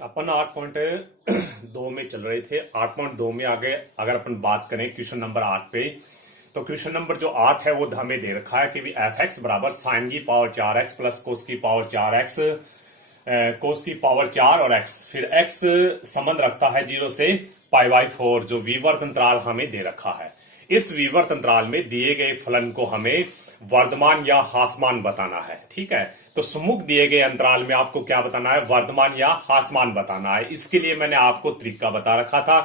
अपन 8.2 में चल रहे थे। 8.2 में आगे अगर अपन बात करें क्वेश्चन नंबर 8 पे, तो क्वेश्चन नंबर जो 8 है वो हमें दे रखा है कि एफ एक्स बराबर साइन की पावर 4x प्लस कोस की पावर 4x, कोस की पावर 4 और x, फिर x संबंध रखता है 0 से π/4, जो विवर्त अंतराल हमें दे रखा है। इस विवर्त अंतराल में दिए गए फलन को हमें वर्धमान या ह्रासमान बताना है। ठीक है, तो सम्मुख दिए गए अंतराल में आपको क्या बताना है? वर्धमान या ह्रासमान बताना है। इसके लिए मैंने आपको तरीका बता रखा था।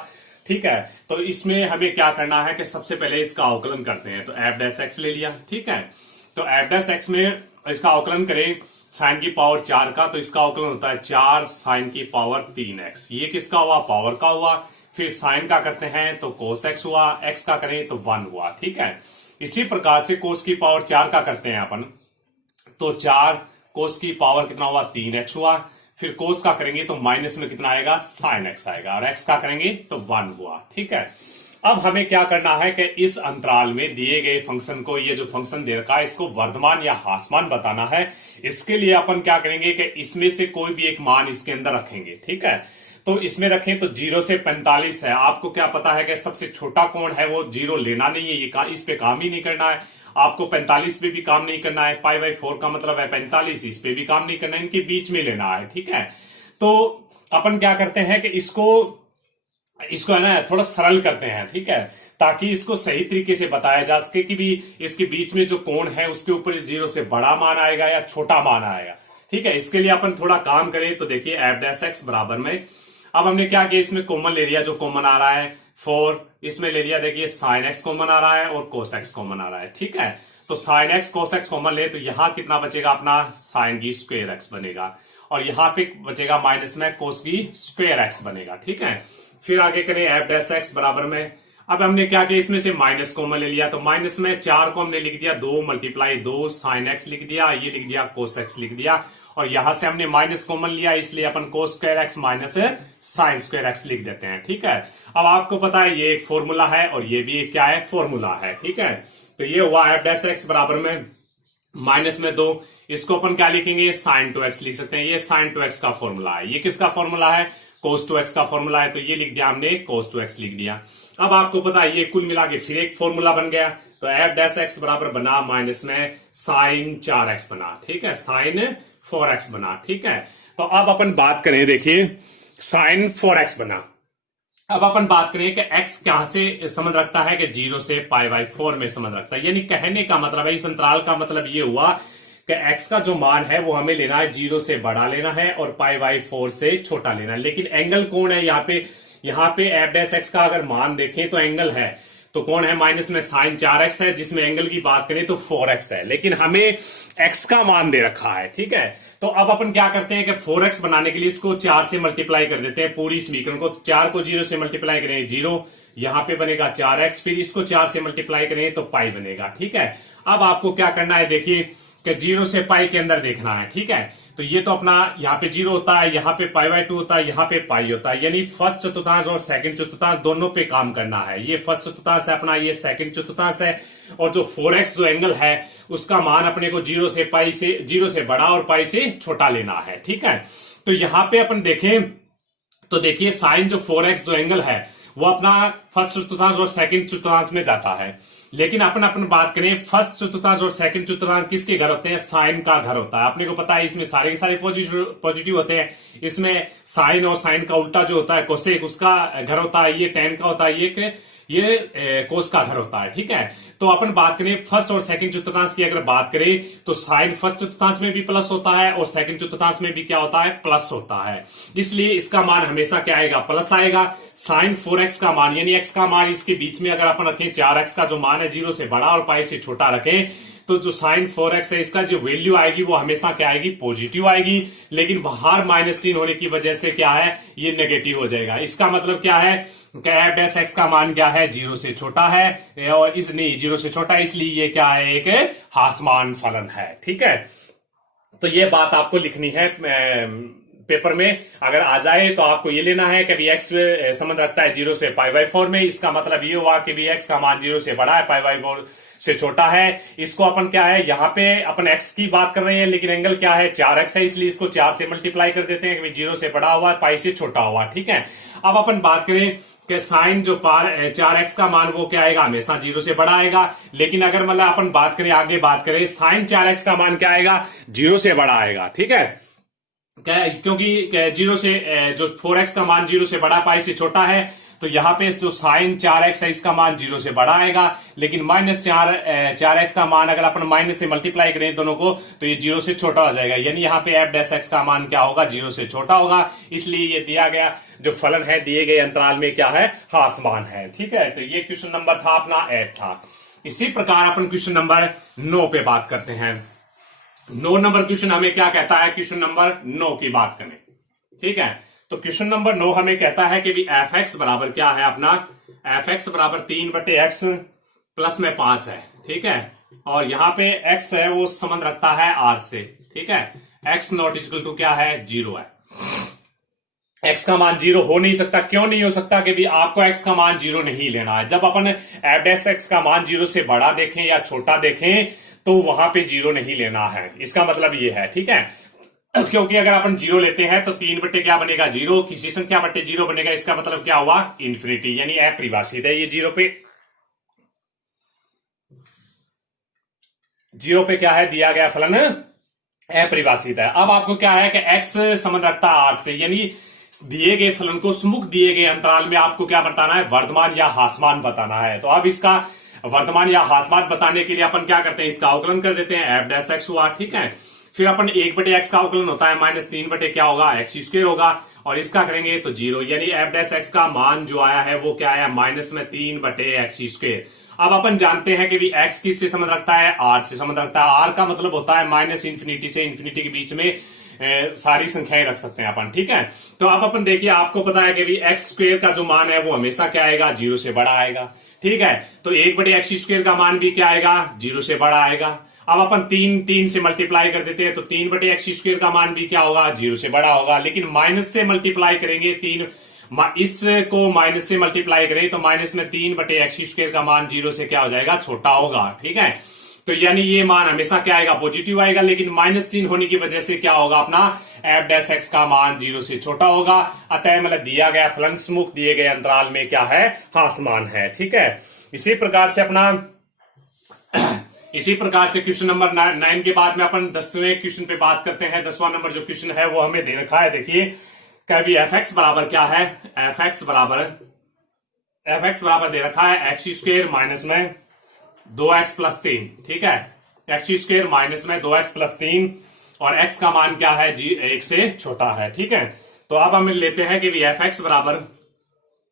ठीक है, तो इसमें हमें क्या करना है कि सबसे पहले इसका अवकलन करते हैं। तो एफ डैश एक्स ले लिया। ठीक है, तो एफ डैश एक्स में इसका अवकलन करें साइन की पावर 4 का, तो इसका अवकलन होता है 4 साइन की पावर 3x। ये किसका हुआ? पावर का हुआ। फिर साइन का करते हैं तो कोस एक्स हुआ, एक्स का करें तो 1 हुआ। ठीक है, इसी प्रकार से कोस की पावर 4 का करते हैं अपन, तो 4 कोस की पावर कितना हुआ? 3x हुआ। फिर कोस का करेंगे तो माइनस में कितना आएगा? साइन एक्स आएगा, और एक्स का करेंगे तो 1 हुआ। ठीक है, अब हमें क्या करना है कि इस अंतराल में दिए गए फंक्शन को, ये जो फंक्शन दे रखा है, इसको वर्धमान या ह्रासमान बताना है। इसके लिए अपन क्या करेंगे कि इसमें से कोई भी एक मान इसके अंदर रखेंगे। ठीक है, तो इसमें रखें तो 0 से 45 है। आपको क्या पता है कि सबसे छोटा कोण है वो 0 लेना नहीं है, ये इस पे काम ही नहीं करना है। आपको 45 पे भी काम नहीं करना है, π/4 का मतलब है 45, इस पे भी काम नहीं करना है, इनके बीच में लेना है। ठीक है, तो अपन क्या करते हैं कि इसको है ना थोड़ा सरल करते हैं। ठीक है, ताकि इसको सही तरीके से बताया जा सके कि भी इसके बीच में जो कोण है उसके ऊपर इस 0 से बड़ा मान आएगा या छोटा मान आएगा। ठीक है, इसके लिए अपन थोड़ा काम करें तो देखिए एफ डैश एक्स बराबर में, अब हमने क्या किया, इसमें कॉमन ले लिया, जो कॉमन आ रहा है 4, इसमें ले लिया, देखिए साइन एक्स कॉमन आ रहा है और कोस एक्स कॉमन आ रहा है। ठीक है, तो sine x cos x common ले तो यहां कितना बचेगा? अपना साइन की स्क्वायर एक्स बनेगा, और यहां पे बचेगा माइनस में कोस की स्क्वायर एक्स बनेगा। ठीक है, फिर आगे करें एफ डैश एक्स बराबर में, अब हमने क्या किया, इसमें से माइनस कॉमन ले लिया, तो माइनस में 4 को हमने लिख दिया 2 × 2 साइन एक्स लिख दिया, ये लिख दिया कोस एक्स लिख दिया, और यहां से हमने माइनस कॉमन लिया, इसलिए अपन cos square x minus sine square x लिख देते हैं। ठीक है, अब आपको पता है ये एक फॉर्मूला है और ये भी एक क्या है? फॉर्मूला है। ठीक है, तो ये हुआ एफ डैश एक्स बराबर में माइनस में 2, इसको अपन क्या लिखेंगे? साइन 2x लिख सकते हैं। ये साइन 2x का फॉर्मूला है। ये किसका फॉर्मूला है? कोस 2x का फॉर्मूला है, तो ये लिख दिया हमने, कोस 2x लिख दिया। अब आपको पता है ये कुल मिला के फिर एक फॉर्मूला बन गया, तो एफ डैश एक्स बराबर बना माइनस में साइन 4x बना। ठीक है, साइन 4x बना। ठीक है, तो अब अपन बात करें, देखिए साइन 4x बना। अब अपन बात करें कि x कहां से संबंध रखता है कि 0 से π/4 में संबंध रखता है। यानी कहने का मतलब है, इस अंतराल का मतलब ये हुआ कि x का जो मान है वो हमें लेना है 0 से बड़ा लेना है और π/4 से छोटा लेना है। लेकिन एंगल कौन है यहाँ पे एफ डैश एक्स का अगर मान देखें तो एंगल है, तो कौन है? माइनस में साइन 4x है, जिसमें एंगल की बात करें तो 4x है, लेकिन हमें x का मान दे रखा है। ठीक है, तो अब अपन क्या करते हैं कि 4x बनाने के लिए इसको 4 से मल्टीप्लाई कर देते हैं, पूरी समीकरण को। 4 को 0 से मल्टीप्लाई करें 0, यहां पे बनेगा 4x, फिर इसको 4 से मल्टीप्लाई करें तो पाई बनेगा। ठीक है, अब आपको क्या करना है, देखिए कि 0 से पाई के अंदर देखना है। ठीक है, तो ये तो अपना यहाँ पे 0 होता है, यहाँ पे π/2 होता है, यहाँ पे पाई होता है, यानी फर्स्ट चतुर्थांश और सेकंड चतुर्थांश दोनों पे काम करना है। ये फर्स्ट चतुर्थांश है अपना, ये सेकंड चतुर्थांश है, और जो 4x जो एंगल है उसका मान अपने को 0 से बड़ा और पाई से छोटा लेना है। ठीक है, तो यहां पे अपन देखें तो देखिए साइन जो 4x जो एंगल है वो अपना फर्स्ट चतुर्थांश और सेकंड चतुर्थांश में जाता है, लेकिन अपन बात करें फर्स्ट चतुर्थांश और सेकंड चतुर्थांश किसके घर होते हैं? साइन का घर होता है। अपने को पता है इसमें सारे के सारे पॉजिटिव होते हैं। इसमें साइन और साइन का उल्टा जो होता है कोसेक, उसका घर होता है, ये टेन का होता है, ये कोस का घर होता है। ठीक है, तो अपन बात करें फर्स्ट और सेकंड चतुर्थांश की, अगर बात करें तो साइन फर्स्ट चतुर्थांश में भी प्लस होता है और सेकंड चतुर्थांश में भी क्या होता है? प्लस होता है। इसलिए इसका मान हमेशा क्या आएगा? प्लस आएगा। साइन 4x का मान यानी x का मान इसके बीच में अगर अपन रखें, 4x का जो मान है 0 से बड़ा और पाई से छोटा रखें, तो जो साइन 4x है इसका जो वैल्यू आएगी वो हमेशा क्या आएगी? पॉजिटिव आएगी। लेकिन बाहर माइनस चिन्ह होने की वजह से क्या है? ये नेगेटिव हो जाएगा। इसका मतलब क्या है? एफ डैश एक्स का मान क्या है? 0 से छोटा है, और इस नहीं 0 से छोटा, इसलिए ये क्या है? एक ह्रासमान फलन है। ठीक है, तो ये बात आपको लिखनी है पेपर में। अगर आ जाए तो आपको ये लेना है कि भी x संबंध रखता है 0 से π/4 में, इसका मतलब ये हुआ कि भी x का मान 0 से बड़ा है, π/4 से छोटा है। इसको अपन क्या है, यहां पे अपन x की बात कर रहे हैं, लेकिन एंगल क्या है 4x है, इसलिए इसको 4 से मल्टीप्लाई कर देते हैं कि 0 से बड़ा हुआ, पाई से छोटा हुआ। ठीक है, अब अपन बात करें कि साइन जो 4x का मान वो क्या आएगा, हमेशा 0 से बड़ा आएगा। लेकिन अगर मतलब अपन बात करें, आगे बात करें, साइन 4x का मान क्या आएगा, 0 से बड़ा आएगा। ठीक है, क्योंकि 0 से जो 4x का मान 0 से बड़ा, पाई से छोटा है, तो यहां पे जो साइन 4x है इसका मान 0 से बड़ा आएगा। लेकिन -4x का मान अगर अपन माइनस से मल्टीप्लाई करें दोनों को, तो ये 0 से छोटा हो जाएगा, यानी यहाँ पे f डैश x का मान क्या होगा, 0 से छोटा होगा। इसलिए ये दिया गया जो फलन है दिए गए अंतराल में क्या है, हासमान है। ठीक है, तो ये क्वेश्चन नंबर था अपना 8 था। इसी प्रकार अपन क्वेश्चन नंबर 9 पे बात करते हैं। 9 नंबर क्वेश्चन हमें क्या कहता है, क्वेश्चन नंबर 9 की बात करें। ठीक है, तो क्वेश्चन नंबर 9 हमें कहता है कि भी एफ एक्स बराबर क्या है अपना, एफ एक्स बराबर 3/x प्लस में 5 है। ठीक है, और यहां पे x है वो संबंध रखता है r से। ठीक है, x नॉट इक्वल टू क्या है, 0 है। x का मान 0 हो नहीं सकता, क्यों नहीं हो सकता, कि भी आपको x का मान 0 नहीं लेना है। जब अपन एफ डैश x का मान 0 से बड़ा देखें या छोटा देखें तो वहां पे 0 नहीं लेना है, इसका मतलब ये है। ठीक है, क्योंकि अगर अपन 0 लेते हैं तो 3 बटे क्या बनेगा, 0, किसी संख्या बटे 0 बनेगा, इसका मतलब क्या हुआ, इन्फिनिटी, यानी अपरिभाषित है। ये 0 पे क्या है, दिया गया फलन अपरिभाषित है। अब आपको क्या है कि x संबंध रखता है r से, यानी दिए गए फलन को सम्मुख दिए गए अंतराल में आपको क्या बताना है, वर्धमान या हासमान बताना है। तो अब इसका वर्धमान या हासमान बताने के लिए अपन क्या करते हैं, इसका अवकलन कर देते हैं, एफ डैश एक्स हुआ। ठीक है, फिर अपन 1/x का अवकलन होता है -3 बटे क्या होगा, x स्क्वायर होगा, और इसका करेंगे तो 0, यानी एफ डैश एक्स का मान जो आया है वो क्या आया, -3/x स्क्वायर। अब अपन जानते हैं कि भी x किससे संबंध रखता है, r से संबंध रखता है। r का मतलब होता है -इन्फिनिटी से इन्फिनिटी के बीच में सारी संख्याएं रख सकते हैं अपन। ठीक है, तो अब अपन देखिए, आपको पता है कि भी एक्स स्क्वायर का जो मान है वो हमेशा क्या आएगा, 0 से बड़ा आएगा। ठीक है, तो 1/x स्क्वायर का मान भी क्या आएगा, 0 से बड़ा आएगा। अब अपन 3 से मल्टीप्लाई कर देते हैं तो 3/x स्क्वायर का मान भी क्या होगा, 0 से बड़ा होगा। लेकिन माइनस से मल्टीप्लाई करेंगे, इसको माइनस से मल्टीप्लाई करें तो माइनस में 3/x स्क्वायर का मान 0 से क्या हो जाएगा, छोटा होगा। ठीक है, तो यानी ये मान हमेशा क्या आएगा, पॉजिटिव आएगा। लेकिन -3 होने की वजह से क्या होगा, अपना एफ डैश एक्स का मान 0 से छोटा होगा। अतः मतलब दिया गया फलन सम्मुख दिए गए अंतराल में क्या है, हासमान है। ठीक है, इसी प्रकार से क्वेश्चन नंबर 9 के बाद में अपन 10वें क्वेश्चन पे बात करते हैं। 10वां नंबर जो क्वेश्चन है वो हमें दे रखा है, देखिए क्या भी एफ एक्स बराबर क्या है, एफ एक्स बराबर दे रखा है x स्क्वायर माइनस में 2x प्लस 3। ठीक है, x स्क्वायर माइनस में 2x प्लस 3, और x का मान क्या है, 1 से छोटा है। ठीक है, तो अब हम लेते हैं कि एफ एक्स बराबर,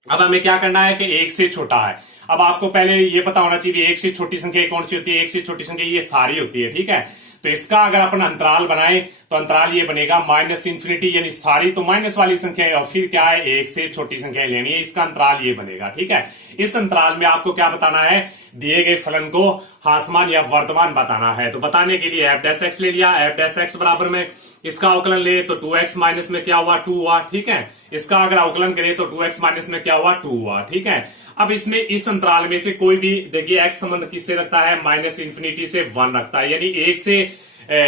अब हमें क्या करना है कि 1 से छोटा है। अब आपको पहले ये पता होना चाहिए 1 से छोटी संख्या कौन सी होती है, 1 से छोटी संख्या ये सारी होती है। ठीक है, तो इसका अगर अपन अंतराल बनाए तो अंतराल ये बनेगा -इन्फिनिटी, यानी सारी तो माइनस वाली संख्या है, और फिर क्या है, 1 से छोटी संख्या लेनी है, इसका अंतराल ये बनेगा। ठीक है, इस अंतराल में आपको क्या बताना है, दिए गए फलन को हासमान या वर्धमान बताना है। तो बताने के लिए एफ डैश एक्स ले लिया, एफ डैश एक्स बराबर में इसका अवकलन ले तो 2x माइनस में क्या हुआ, 2 हुआ। ठीक है, इसका अगर अवकलन करें तो 2x माइनस में क्या हुआ, 2 हुआ। ठीक है, अब इसमें इस अंतराल में से कोई भी देखिए x संबंध किससे रखता है, -इन्फिनिटी से 1 रखता है, यानी 1 से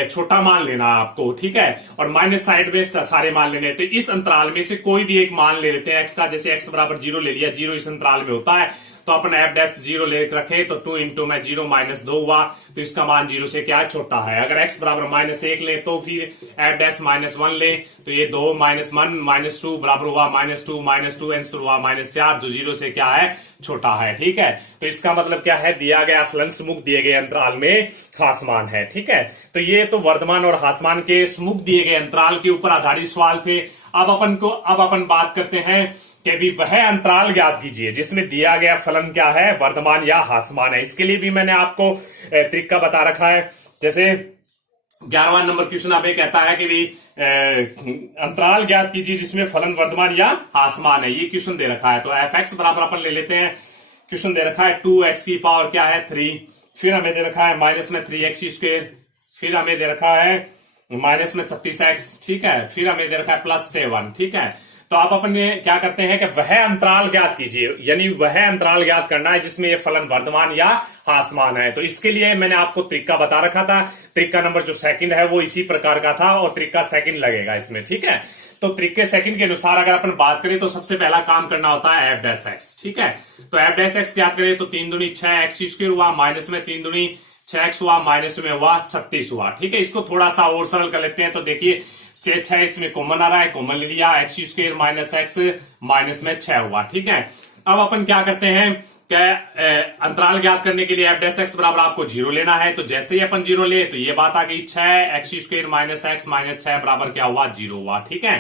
छोटा मान लेना है आपको। ठीक है, और माइनस साइड में सारे मान लेने हैं। तो इस अंतराल में से कोई भी एक मान ले लेते हैं x का, जैसे x बराबर 0 ले लिया, 0 इस अंतराल में होता है, तो अपन एफ डैश 0 ले रखे तो 2 इंटू में 0 -2 हुआ, तो इसका मान 0 से क्या है, छोटा है। अगर x बराबर -1 ले तो फिर एफ डैश -1 ले तो ये 2 -1 -2 बराबर हुआ -2 आंसर हुआ -4, जो 0 से क्या है, छोटा है। ठीक है, तो इसका मतलब क्या है, दिया गया फलन सम्मुख दिए गए अंतराल में हासमान है। ठीक है, तो ये तो वर्धमान और हासमान के सम्मुख दिए गए अंतराल के ऊपर आधारित सवाल थे। अब अपन बात करते हैं कि भी वह अंतराल ज्ञात कीजिए जिसमें दिया गया फलन क्या है, वर्धमान या हासमान है। इसके लिए भी मैंने आपको तरीका बता रखा है। जैसे 11वां नंबर क्वेश्चन हमें कहता है कि भी अंतराल ज्ञात कीजिए जिसमें फलन वर्धमान या हासमान है, ये क्वेश्चन दे रखा है। तो एफ एक्स बराबर अपन ले लेते हैं, क्वेश्चन दे रखा है 2x की पावर क्या है, 3, फिर हमें दे रखा है माइनस में 3x स्क्वायर, फिर हमें दे रखा है माइनस में 36x। ठीक है, फिर हमें दे रखा है +7। ठीक है, तो आप अपन क्या करते हैं कि वह अंतराल ज्ञात कीजिए, यानी वह अंतराल ज्ञात करना है जिसमें ये फलन वर्धमान या हाँ समान है। तो इसके लिए मैंने आपको तरीका बता रखा था, तरीका नंबर जो सेकंड है वो इसी प्रकार का था और तरीका सेकंड लगेगा इसमें, ठीक है। तो तरीके सेकंड के अनुसार अगर अपन बात करें तो सबसे पहला काम करना होता है एफ डैश एक्स, ठीक है। तो एफ डैश एक्स याद करें तो 3 दूनी 6 एक्स स्क्वायर हुआ, माइनस में 3 दूनी 6x हुआ, माइनस में हुआ 36 हुआ, ठीक है। इसको थोड़ा सा और सरल कर लेते हैं। तो देखिए 6 इसमें कॉमन आ रहा है, कॉमन ले लिया, x square minus x minus में 6 हुआ, ठीक है। अब अपन क्या करते हैं कि अंतराल ज्ञात करने के लिए एफ डैश एक्स बराबर आपको 0 लेना है। तो जैसे ही अपन 0 ले तो ये बात आ गई 6 x square minus x minus 6 बराबर क्या हुआ 0 हुआ, ठीक है।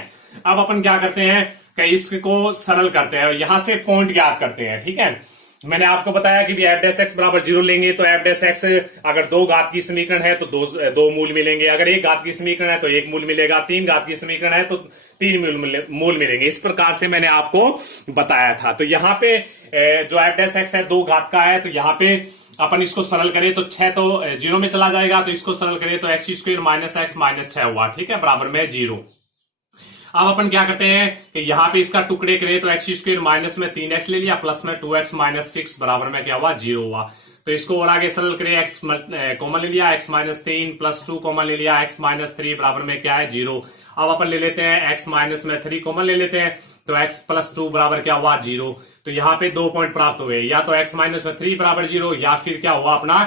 अब अपन क्या करते हैं कि इसको सरल करते हैं और यहां से पॉइंट ज्ञात करते हैं, ठीक है। मैंने आपको बताया कि एफ डैश एक्स बराबर 0 लेंगे तो एफ डैश एक्स अगर 2 घात की समीकरण है तो दो मूल मिलेंगे, अगर 1 घात की समीकरण है तो 1 मूल मिलेगा, 3 घात की समीकरण है तो 3 मूल मिलेंगे। इस प्रकार से मैंने आपको बताया था। तो यहाँ पे जो एफ डैश एक्स है 2 घात का है, तो यहाँ पे अपन इसको सरल करें तो 6 तो 0 में चला जाएगा, तो इसको सरल करें तो x square minus x minus 6 हुआ, ठीक है, बराबर में 0। अब अपन क्या करते हैं कि यहां पे इसका टुकड़े करें तो एक्स स्क्वायर माइनस में 3x ले लिया, प्लस में 2x माइनस 6 बराबर में क्या हुआ 0 हुआ। तो इसको और आगे सरल करें, एक्स कॉमन ले लिया, x माइनस 3 प्लस 2 कॉमन ले लिया, x माइनस 3 बराबर में क्या है 0। अब अपन ले लेते हैं x माइनस में 3 कॉमन ले लेते हैं, तो x प्लस 2 बराबर क्या हुआ 0। तो यहाँ पे 2 पॉइंट प्राप्त हुए, या तो x माइनस में 3 बराबर 0 या फिर क्या हुआ अपना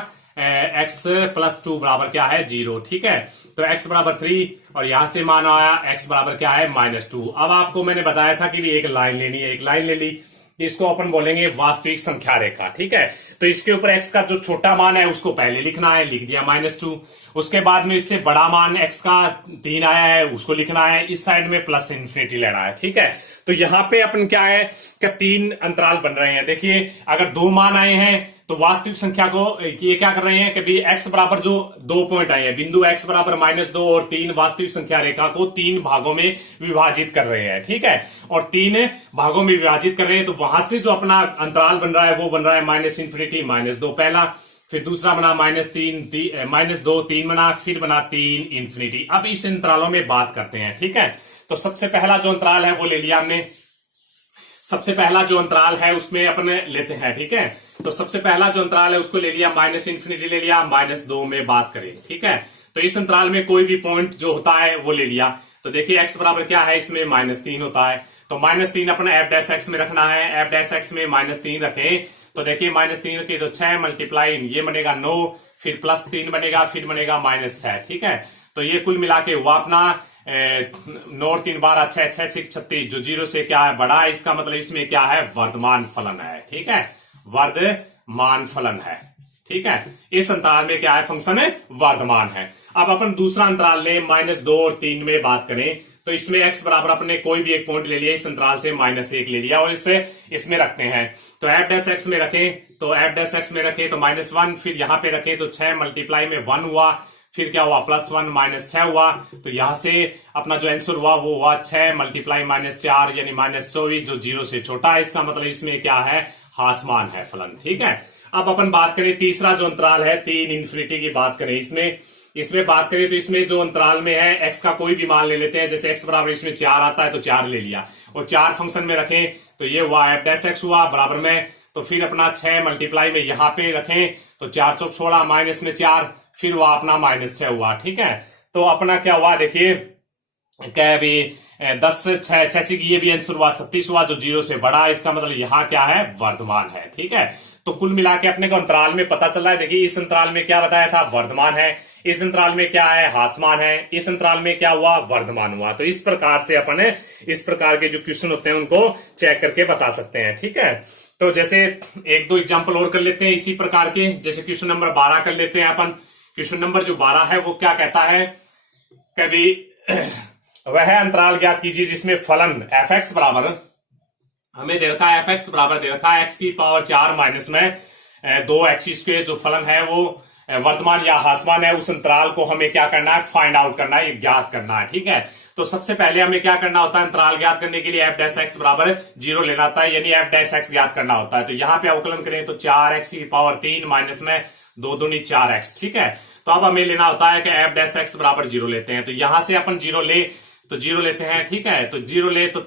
x प्लस 2 बराबर क्या है 0, ठीक है। तो x बराबर 3 और यहां से मान आया x बराबर क्या है -2। अब आपको मैंने बताया था कि भी एक लाइन लेनी है, एक लाइन ले ली, इसको अपन बोलेंगे वास्तविक संख्या रेखा, ठीक है। तो इसके ऊपर x का जो छोटा मान है उसको पहले लिखना है, लिख दिया -2। उसके बाद में इससे बड़ा मान x का 3 आया है उसको लिखना है, इस साइड में प्लस इन्फिनिटी लेना है, ठीक है। तो यहां पे अपन क्या है कि 3 अंतराल बन रहे हैं। देखिए अगर 2 मान आए हैं तो वास्तविक संख्या को ये क्या कर रहे हैं कि भी x बराबर जो 2 पॉइंट आए हैं, बिंदु x बराबर -2 और 3 वास्तविक संख्या रेखा को 3 भागों में विभाजित कर रहे हैं, ठीक है। और 3 भागों में विभाजित कर रहे हैं तो वहां से जो अपना अंतराल बन रहा है वो बन रहा है -इन्फिनिटी -2 पहला, फिर दूसरा बना -2 3 बना, फिर बना 3 इन्फिनिटी। अब इस अंतरालों में बात करते हैं, ठीक है। तो सबसे पहला जो अंतराल है वो ले लिया हमने, सबसे पहला जो अंतराल है उसमें अपने लेते हैं, ठीक है। तो सबसे पहला जो अंतराल है उसको ले लिया -इन्फिनिटी ले लिया, -2 में बात करें, ठीक है। तो इस अंतराल में कोई भी पॉइंट जो होता है वो ले लिया। तो देखिए x बराबर क्या है, इसमें -3 होता है, तो -3 अपने एफ डैश एक्स में रखना है। एफ डैश एक्स में -3 रखें तो देखिए -3 रखे तो 6 मल्टीप्लाई ये बनेगा 9, फिर +3 बनेगा, फिर बनेगा -6, ठीक है। तो ये कुल मिला के हुआ अपना 9 3 12 6 6 6 36, जो 0 से क्या है बड़ा है, इसका मतलब इसमें क्या है वर्धमान फलन है, ठीक है, वर्धमान फलन है, ठीक है। इस अंतराल में क्या है फंक्शन है वर्धमान है। अब अपन दूसरा अंतराल ले -2 और 3 में बात करें तो इसमें x बराबर अपने कोई भी एक पॉइंट ले लिया, इस अंतराल से -1 ले लिया और इसे इसमें रखते हैं। तो एफ डैश एक्स में रखें तो एफ डैश एक्स में रखें तो -1, फिर यहां पे रखें तो 6 मल्टीप्लाई में 1 हुआ, फिर क्या हुआ +1 -6 हुआ। तो यहां से अपना जो आंसर हुआ वो हुआ 6 मल्टीप्लाई -4 यानी -24, जो 0 से छोटा है, इसका मतलब इसमें क्या है हासमान है फलन, ठीक है। अब अपन बात करें तीसरा जो अंतराल है 3 इन्फिनिटी की बात करें, इसमें बात करें तो इसमें जो अंतराल में है x का कोई भी मान ले लेते हैं, जैसे x बराबर इसमें 4 आता है तो 4 ले लिया और 4 फंक्शन में रखें तो ये हुआ एफ डैश एक्स हुआ बराबर में, तो फिर अपना 6 मल्टीप्लाई में यहां पे रखें तो 4 चौक 16 माइनस में 4, फिर हुआ अपना -6 हुआ, ठीक है। तो अपना क्या हुआ देखिए क्या भी 10 6 की ये भी आंसर हुआ 36 हुआ, जो 0 से बड़ा है, इसका मतलब यहाँ क्या है वर्धमान है, ठीक है। तो कुल मिला के अपने को अंतराल में पता चला है। देखिए इस अंतराल में क्या बताया था वर्धमान है, इस अंतराल में क्या है हासमान है, इस अंतराल में क्या हुआ वर्धमान हुआ। तो इस प्रकार से अपन इस प्रकार के जो क्वेश्चन होते हैं उनको चेक करके बता सकते हैं, ठीक है। तो जैसे 1-2 एग्जाम्पल और कर लेते हैं इसी प्रकार के, जैसे क्वेश्चन नंबर 12 कर लेते हैं अपन। क्वेश्चन नंबर जो 12 है वो क्या कहता है, कभी वह अंतराल ज्ञात कीजिए जिसमें फलन एफ एक्स बराबर हमें दे रखा है, एफ एक्स बराबर दे रखा है एक्स की पावर 4 माइनस में 2x², जो फलन है वो वर्तमान या हासमान है, उस अंतराल को हमें क्या करना है फाइंड आउट करना है, ज्ञात करना है, ठीक है। तो सबसे पहले हमें क्या करना होता है, अंतराल ज्ञात करने के लिए एफ डैश एक्स बराबर 0 लेना होता है, यानी एफ डैश एक्स ज्ञात करना होता है। तो यहाँ पे अवकलन करें तो 4x की पावर 3 माइनस में 2 दूनी 4x, ठीक है। तो अब हमें लेना होता है कि एफ डैश एक्स बराबर 0 लेते हैं, तो यहां से अपन 0 लेते हैं, ठीक है। तो 0 ले तो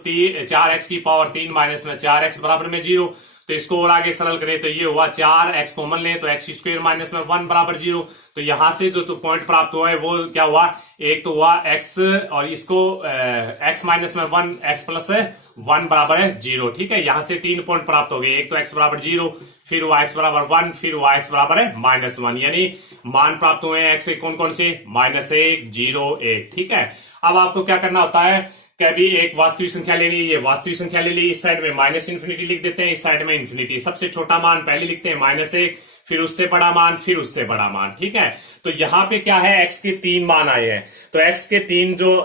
4x की पावर 3 माइनस में 4x बराबर में 0, तो इसको और आगे सरल करें तो ये हुआ 4, एक्स कॉमन ले तो एक्स स्क्वायर माइनस में 1 बराबर 0। तो यहां से जो पॉइंट प्राप्त हुआ है वो क्या हुआ, एक तो हुआ एक्स और इसको एक्स माइनस में 1, एक्स प्लस 1 बराबर है 0। ठीक है, यहां से 3 पॉइंट प्राप्त हो गए, एक तो एक्स बराबर 0, फिर हुआ एक्स बराबर 1, फिर हुआ एक्स बराबर है -1, यानी मान प्राप्त हुए हैं एक्स के कौन कौन से, -1, 0, 1। ठीक है, अब आपको क्या करना होता है, कभी एक वास्तविक संख्या लेनी है, ये वास्तविक संख्या ले ली, इस साइड में -इन्फिनिटी लिख देते हैं, इस साइड में इन्फिनिटी। सबसे छोटा मान पहले लिखते हैं -1, फिर उससे बड़ा मान, फिर उससे बड़ा मान। ठीक है, तो यहां पे क्या है, x के 3 मान आए हैं, तो x के 3 जो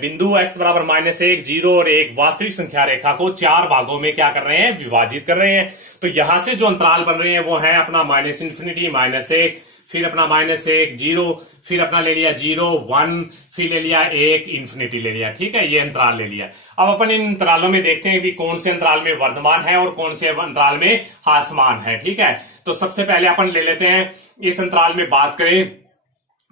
बिंदु x बराबर -1, 0 और 1 वास्तविक संख्या रेखा को 4 भागों में क्या कर रहे हैं, विभाजित कर रहे हैं। तो यहां से जो अंतराल बन रहे हैं वो है अपना -इन्फिनिटी, -1, फिर अपना -1, 0, फिर अपना ले लिया 0, 1, फिर ले लिया 1, इन्फिनिटी ले लिया। ठीक है, ये अंतराल ले लिया। अब अपन इन अंतरालों में देखते हैं कि कौन से अंतराल में वर्धमान है और कौन से अंतराल में ह्रासमान है। ठीक है, तो सबसे पहले अपन ले लेते हैं इस अंतराल में बात करें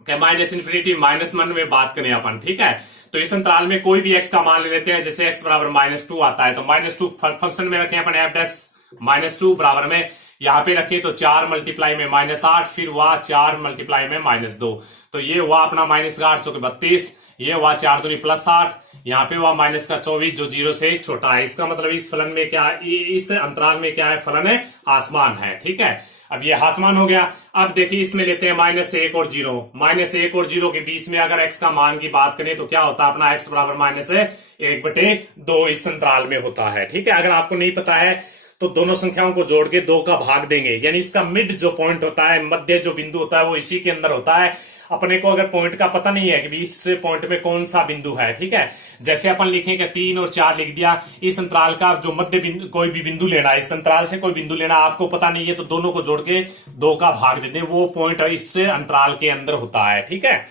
कि -इन्फिनिटी -1 में बात करें अपन। ठीक है, तो इस अंतराल में कोई भी x का मान ले लेते हैं, जैसे x बराबर -2 आता है तो -2 फंक्शन में रखें अपन f' -2 बराबर में यहां पे रखे तो 4 मल्टीप्लाई में -8, फिर हुआ 4 मल्टीप्लाई में -2, तो ये हुआ अपना -8 जो कि 32, ये हुआ 4 दूनी +8, यहाँ पे हुआ -24 जो 0 से छोटा है। इसका मतलब इस फलन में क्या, इस अंतराल में क्या है, फलन है आसमान है। ठीक है, अब ये आसमान हो गया। अब देखिए इसमें लेते हैं -1 और 0, -1 और 0 के बीच में अगर x का मान की बात करें तो क्या होता है अपना x बराबर -1/2 इस अंतराल में होता है। ठीक है, अगर आपको नहीं पता है तो दोनों संख्याओं को जोड़ के 2 का भाग देंगे, यानी इसका मिड जो पॉइंट होता है, मध्य जो बिंदु होता है वो इसी के अंदर होता है। अपने को अगर पॉइंट का पता नहीं है कि इस पॉइंट में कौन सा बिंदु है, ठीक है, जैसे अपन लिखेंगे 3 और 4 लिख दिया, इस अंतराल का जो मध्य बिंदु, कोई भी बिंदु लेना, इस अंतराल से कोई बिंदु लेना, आपको पता नहीं है तो दोनों को जोड़ के 2 का भाग दे दें, वो पॉइंट इस अंतराल के अंदर होता है। ठीक है,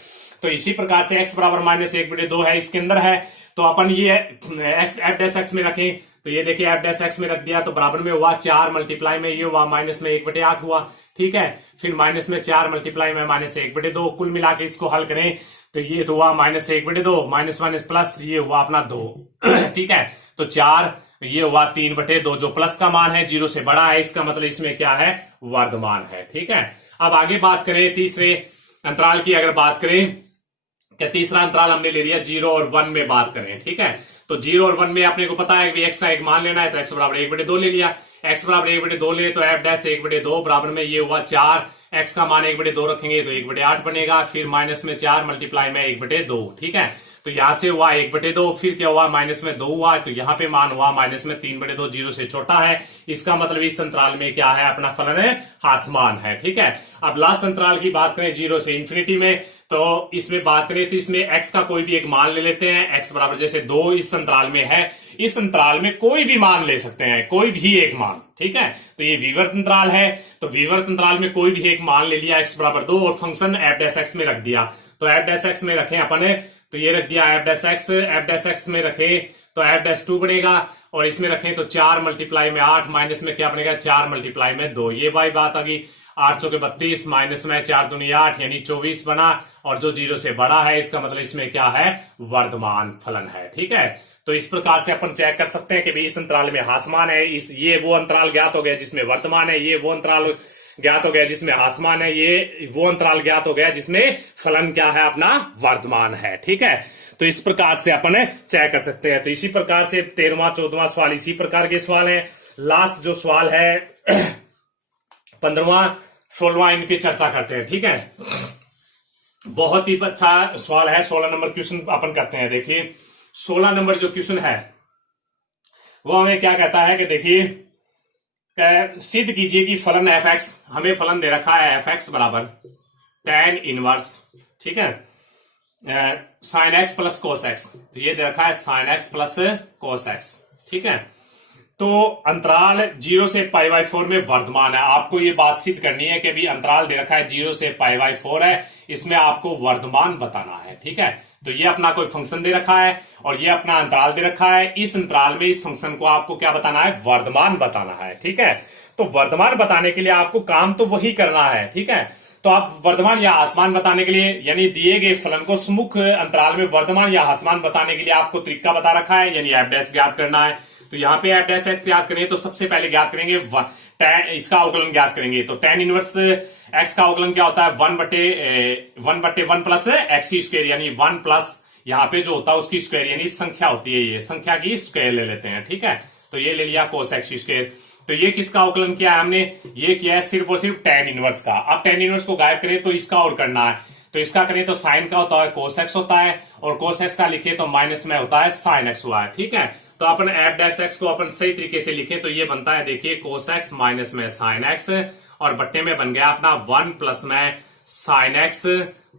तो इसी प्रकार से x बराबर -1/2 है, इसके अंदर है, तो अपन ये f' में रखें, तो ये देखिए f' में रख दिया तो बराबर में हुआ 4 मल्टीप्लाई में ये हुआ -1/8 हुआ। ठीक है, फिर -4 मल्टीप्लाई में -1/2, कुल मिला के इसको हल करें तो ये तो हुआ -1/2, माइनस प्लस ये हुआ अपना 2। ठीक है, तो 4 ये हुआ 3/2 जो प्लस का मान है, 0 से बड़ा है, इसका मतलब इसमें क्या है, वर्धमान है। ठीक है, अब आगे बात करें तीसरे अंतराल की, अगर बात करें कि तीसरा अंतराल हमने ले लिया 0 और 1 में बात करें। ठीक है, तो 0 और 1 में अपने को पता है कि x का एक मान लेना है, तो x बराबर 1/2 ले लिया, x बराबर 1/2 ले तो f' 1/2 बराबर में ये हुआ 4, x का मान 1/2 रखेंगे तो 1/8 बनेगा, फिर -4 मल्टीप्लाई में 1/2। ठीक है, तो यहां से हुआ 1/2, फिर क्या हुआ -2 हुआ, तो यहां पे मान हुआ -3/2, 0 से छोटा है, इसका मतलब इस अंतराल में क्या है, अपना फलन है आसमान है। ठीक है, अब लास्ट अंतराल की बात करें 0 से इन्फिनिटी में, तो इसमें बात करें तो इसमें x का कोई भी एक मान ले लेते हैं, x बराबर जैसे 2 इस अंतराल में है, इस अंतराल में कोई भी मान ले सकते हैं, कोई भी एक मान। ठीक है, तो ये विवर्त अंतराल है, तो विवर्त अंतराल में कोई भी एक मान ले लिया x बराबर 2 और फंक्शन f' में रख दिया, तो f' में रखें अपन, तो ये रख दिया f' में रखे तो f'2 बनेगा, और इसमें रखें तो 4 मल्टीप्लाई में 8, माइनस में क्या बनेगा 4 मल्टीप्लाई में 2, ये भाई बात आ गई, 8 चौके 32 माइनस में 4 दूनी 8 यानी 24 बना, और जो 0 से बड़ा है इसका मतलब इसमें क्या है, वर्धमान फलन है। ठीक है, तो इस प्रकार से अपन चेक कर सकते हैं कि भाई इस अंतराल में ह्रासमान है, ये वो अंतराल ज्ञात हो गया जिसमें वर्तमान है, ये वो अंतराल ज्ञात हो गया जिसमें ह्रासमान है, ये वो अंतराल ज्ञात हो गया जिसमें फलन क्या है, अपना वर्तमान है। ठीक है, तो इस प्रकार से अपन चेक कर सकते हैं। तो इसी प्रकार से 13वां 14वां सवाल इसी प्रकार के सवाल है। लास्ट जो सवाल है 15वां 16वां, इन पे चर्चा करते हैं। ठीक है, बहुत ही अच्छा सवाल है। 16 नंबर क्वेश्चन अपन करते हैं। देखिए 16 नंबर जो क्वेश्चन है वो हमें क्या कहता है कि देखिए सिद्ध कीजिए कि फलन एफ एक्स, हमें फलन दे रखा है एफ एक्स बराबर tan इनवर्स, ठीक है, sine x plus cos x, तो ये दे रखा है sine x plus cos x. ठीक है, तो अंतराल 0 से π/4 में वर्धमान है। आपको ये बात सिद्ध करनी है कि भी अंतराल दे रखा है 0 से π/4 है, इसमें आपको वर्धमान बताना है। ठीक है, तो ये अपना कोई फंक्शन दे रखा है और ये अपना अंतराल दे रखा है, इस अंतराल में इस फंक्शन को आपको क्या बताना है, वर्धमान बताना है। ठीक है, तो वर्धमान बताने के लिए आपको काम तो वही करना है। ठीक है, तो आप वर्धमान या आसमान बताने के लिए, यानी दिए गए फलन को सम्मुख अंतराल में वर्धमान या आसमान बताने के लिए आपको तरीका बता रखा है, यानी f' ज्ञात करना है। तो यहाँ पे एफ डैश एक्स याद करें तो सबसे पहले ज्ञात करेंगे इसका अवकलन ज्ञात करेंगे। तो tan इनवर्स एक्स का अवकलन क्या होता है, 1/1 प्लस एक्स की स्क्वायर, यानी 1 प्लस यहाँ पे जो होता है उसकी स्क्वायर, यानी संख्या होती है, ये संख्या की स्क्वायर ले लेते हैं। ठीक है, तो ये ले लिया कोस एक्स स्क्वायर। तो ये किसका अवकलन किया है हमने, ये किया है सिर्फ और सिर्फ tan इनवर्स का। अब tan इनवर्स को गायब करें तो इसका और करना है, तो इसका करें तो साइन का होता है कोस एक्स होता है, और कोस एक्स का लिखे तो माइनस में होता है साइन एक्स हुआ है। ठीक है, तो अपन एफ डैश एक्स को अपन सही तरीके से लिखे तो ये बनता है, देखिए कोस एक्स माइनस में साइन एक्स, और बट्टे में बन गया अपना 1 प्लस में sine x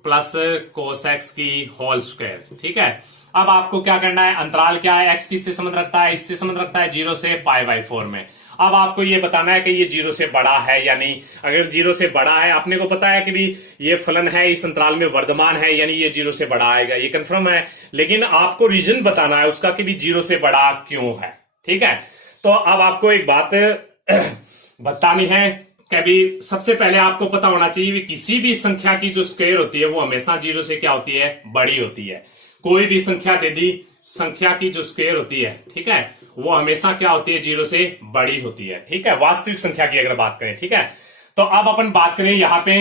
plus cos x की होल स्क्वायर। ठीक है, अब आपको क्या करना है, अंतराल क्या है, एक्स किससे संबंध रखता है, इससे संबंध रखता है 0 से π/4 में। अब आपको ये बताना है कि ये 0 से बड़ा है या नहीं। अगर 0 से बड़ा है, अपने को पता है कि भी ये फलन है इस अंतराल में वर्धमान है, यानी ये 0 से बड़ा आएगा, ये कंफर्म है। लेकिन आपको रीजन बताना है उसका कि भी 0 से बड़ा क्यों है। ठीक है, तो अब आपको एक बात बतानी है कि भी सबसे पहले आपको पता होना चाहिए कि किसी भी संख्या की जो स्क्वायर होती है वो हमेशा 0 से क्या होती है, बड़ी होती है। कोई भी संख्या दे दी, संख्या की जो स्क्वायर होती है, ठीक है, वो हमेशा क्या होती है, 0 से बड़ी होती है। ठीक है, वास्तविक संख्या की अगर बात करें। ठीक है, तो अब अपन बात करें यहाँ पे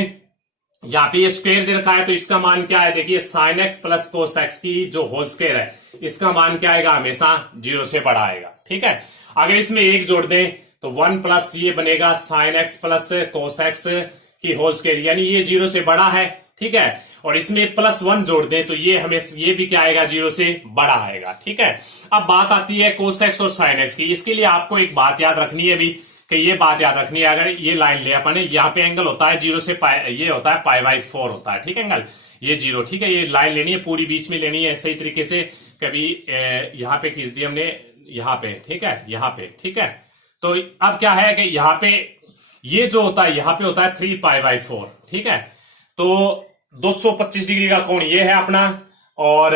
ये स्क्वायर दे रखा है, तो इसका मान क्या है, देखिए sine x plus cos x की जो होल स्क्वायर है, इसका मान क्या आएगा, हमेशा 0 से बड़ा आएगा। ठीक है, अगर इसमें एक जोड़ दें तो 1 प्लस ये बनेगा sine x plus cos x की होल स्क्वायर, यानी ये 0 से बड़ा है। ठीक है, और इसमें +1 जोड़ दें तो ये हमें ये भी क्या आएगा, 0 से बड़ा आएगा। ठीक है, अब बात आती है कोस एक्स और साइन एक्स की। इसके लिए आपको एक बात याद रखनी है भी, कि ये बात याद रखनी है, अगर ये लाइन ले अपन, यहाँ पे एंगल होता है 0 से ये होता है π/4 होता है। ठीक है, एंगल ये 0। ठीक है, ये लाइन लेनी है, पूरी बीच में लेनी है सही तरीके से, कभी यहाँ पे खींच दी हमने, यहाँ पे। ठीक है, यहाँ पे। ठीक है, तो अब क्या है कि यहाँ पे ये जो होता है, यहाँ पे होता है 3π/4। ठीक है, तो 225 डिग्री का कोण ये है अपना, और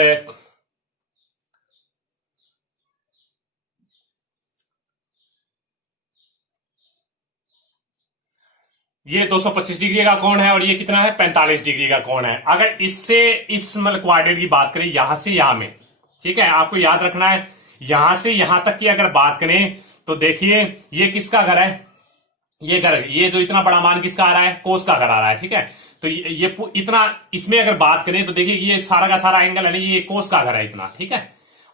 ये 225 डिग्री का कोण है, और ये कितना है, 45 डिग्री का कोण है। अगर इससे इस मतलब क्वाड्रेंट की बात करें, यहां से यहां में, ठीक है, आपको याद रखना है, यहां से यहां तक की अगर बात करें तो देखिए ये किसका घर है, ये घर, ये जो इतना बड़ा मान किसका आ रहा है, कोस का घर आ रहा है। ठीक है, तो ये इतना, इसमें अगर बात करें तो देखिए ये सारा का सारा एंगल है ना, ये कोस का घर है इतना। ठीक है,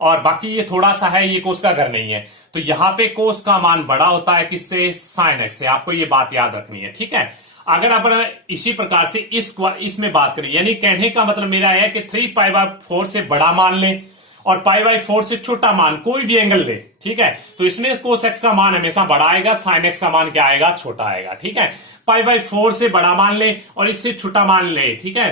और बाकी ये थोड़ा सा है, ये कोस का घर नहीं है। तो यहां पे कोस का मान बड़ा होता है किससे, साइन एक्स से। आपको ये बात याद रखनी है। ठीक है, अगर अपन इसी प्रकार से इसमें बात करें, यानी कहने का मतलब मेरा है कि 3π/4 से बड़ा मान लें और π/4 से छोटा मान कोई भी एंगल ले। ठीक है, तो इसमें कोस एक्स का मान हमेशा बड़ा आएगा, साइन एक्स का मान क्या आएगा, छोटा आएगा। ठीक है, π/4 से बड़ा मान ले और इससे छोटा मान ले। ठीक है,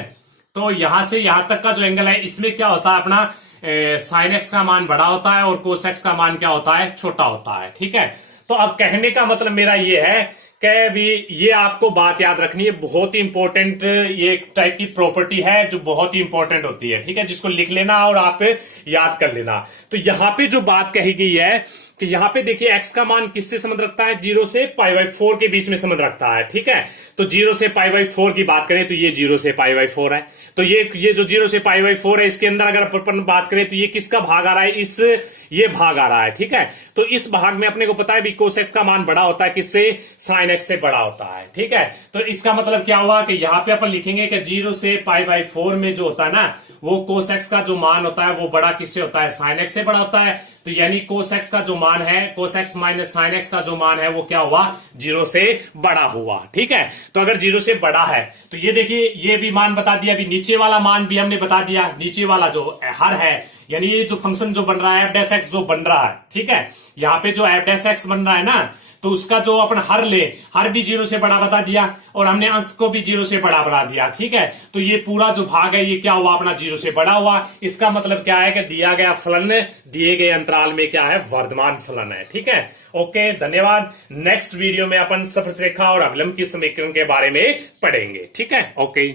तो यहां से यहां तक का जो एंगल है, इसमें क्या होता है अपना, साइन एक्स का मान बड़ा होता है और कोस एक्स का मान क्या होता है, छोटा होता है। ठीक है, तो अब कहने का मतलब मेरा ये है कि भी ये आपको बात याद रखनी है, बहुत ही इंपॉर्टेंट, ये एक टाइप की प्रॉपर्टी है जो बहुत ही इंपॉर्टेंट होती है। ठीक है, जिसको लिख लेना और आप याद कर लेना। तो यहां पे जो बात कही गई है कि यहां पे देखिए एक्स का मान किससे संबंध रखता है, 0 से π/4 के बीच में संबंध रखता है। ठीक है, तो 0 से π/4 की बात करें तो ये 0 से π/4 है। तो ये जो 0 से π/4 है, इसके अंदर अगर अपन बात करें तो ये किसका भाग आ रहा है, ये भाग आ रहा है। ठीक है, तो इस भाग में अपने को पता है भी कोस एक्स का मान बड़ा होता है किससे, साइन एक्स से बड़ा होता है। ठीक है, तो इसका मतलब क्या हुआ कि यहां पे अपन लिखेंगे कि 0 से π/4 में जो होता है ना, वो कोस एक्स का जो मान होता है वो बड़ा किससे होता है, साइन एक्स से बड़ा होता है। तो यानी कोस एक्स का जो मान है, cos x minus sine x का जो मान है वो क्या हुआ, 0 से बड़ा हुआ। ठीक है, तो अगर 0 से बड़ा है तो ये देखिए ये भी मान बता दिया, अभी नीचे वाला मान भी हमने बता दिया, नीचे वाला जो हर है, यानी ये जो फंक्शन जो बन रहा है, एफ डैश एक्स जो बन रहा है। ठीक है, यहाँ पे जो एफ डैश एक्स बन रहा है ना, तो उसका जो अपन हर ले, हर भी 0 से बड़ा बता दिया और हमने अंश को भी 0 से बड़ा बना दिया। ठीक है, तो ये पूरा जो भाग है ये क्या हुआ अपना, 0 से बड़ा हुआ। इसका मतलब क्या है कि दिया गया फलन दिए गए अंतराल में क्या है, वर्धमान फलन है। ठीक है, ओके, धन्यवाद। नेक्स्ट वीडियो में अपन स्पर्शरेखा और अवलंब की समीकरण के बारे में पढ़ेंगे। ठीक है, ओके।